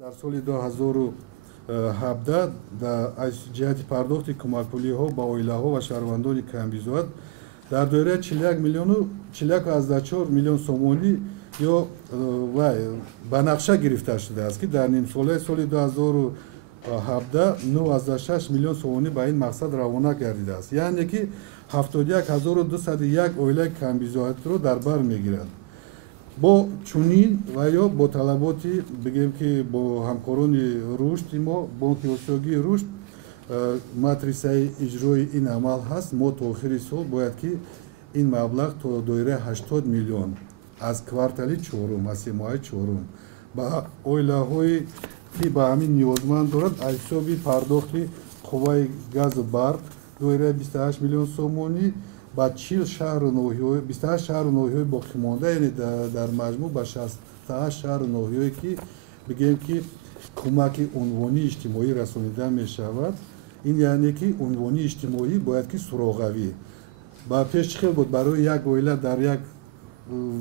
дар соли 2017 аз ҷиҳати пардохти кӯмакпулиҳо ба оилаҳо ва шаҳрвандони камбизоат дар доираи 41,4 миллион сомонӣ ё ба нақша гирифта шудааст, ки дар нимсолаи соли 2017 9,6 миллион сомонӣ ба ин мақсад равона гардидааст. яъне ки 71201 оилаи камбизоатро дар бар мегирад. бо чунин ва ё бо талаботи бигем ки бо ҳамкорони рушди мо бонки осиёгии рушд матрисаи иҷрои ин амал ҳаст. мо то охири сол бояд ки ин маблағ то доираи 80 миллион аз квартали чорум, аз семоҳаи чорум ба оилаҳое ки ба ҳамин ниёзманд дорад аз ҳисоби пардохти қувваи газу барқ доираи 28 миллион сомонӣ ба 40 шаҳру ноҳияҳои 28 шаҳру ноҳияҳои боқимонда, яъне дар маҷмӯъ ба 68 шаҳру ноҳияҳое ки бигем ки кӯмаки унвонии иҷтимоӣ расонида мешавад. ин яъне ки унвонии иҷтимоӣ бояд ки суроғавӣ ба пеш чӣ хел буд барои як оила дар як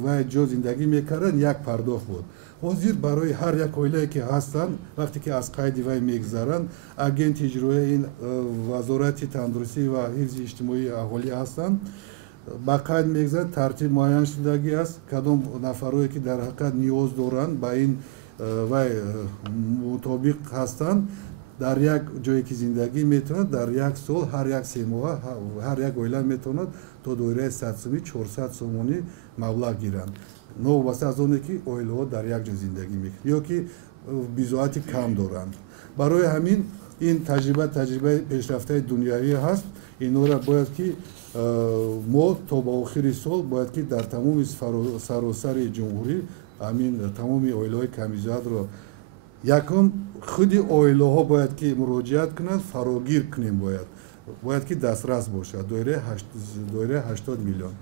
вай ҷо зиндагӣ мекарданд як пардохт буд. ҳозир барои ҳар як оилае ки ҳастанд вақте ки аз қайди вай мегзаранд агенти иҷроии ин вазорати тандурустӣ ва ҳифзи иҷтимоии аҳолӣ ҳастанд, ба қайд мегзаранд, тартиб муайян шудагӣ аст кадом нафарое ки дар ҳақиқат ниёз доранд ба ин вай мутобиқ ҳастанд, дар як ҷое ки зиндагӣ метавонад дар як сол ҳар як семоҳа ҳар як оила метавонад то доираи 100 сомонӣ маблағ гиранд, новобаста аз оне ки оилаҳо дар як ҷо зиндагӣ мекунанд ё ки бизоати кам доранд. барои ҳамин ин таҷрибаи пешрафтаи дунявӣ ҳаст. инора бояд ки мо то ба охири сол бояд ки дар тамоми саросари ҷумҳурӣ ҳамин тамоми оилаҳои камбизоатро якум худи оилаҳо бояд ки муроҷиат кунанд, фарогир кунем бояд ки дастрас бошад доираи 80 миллион.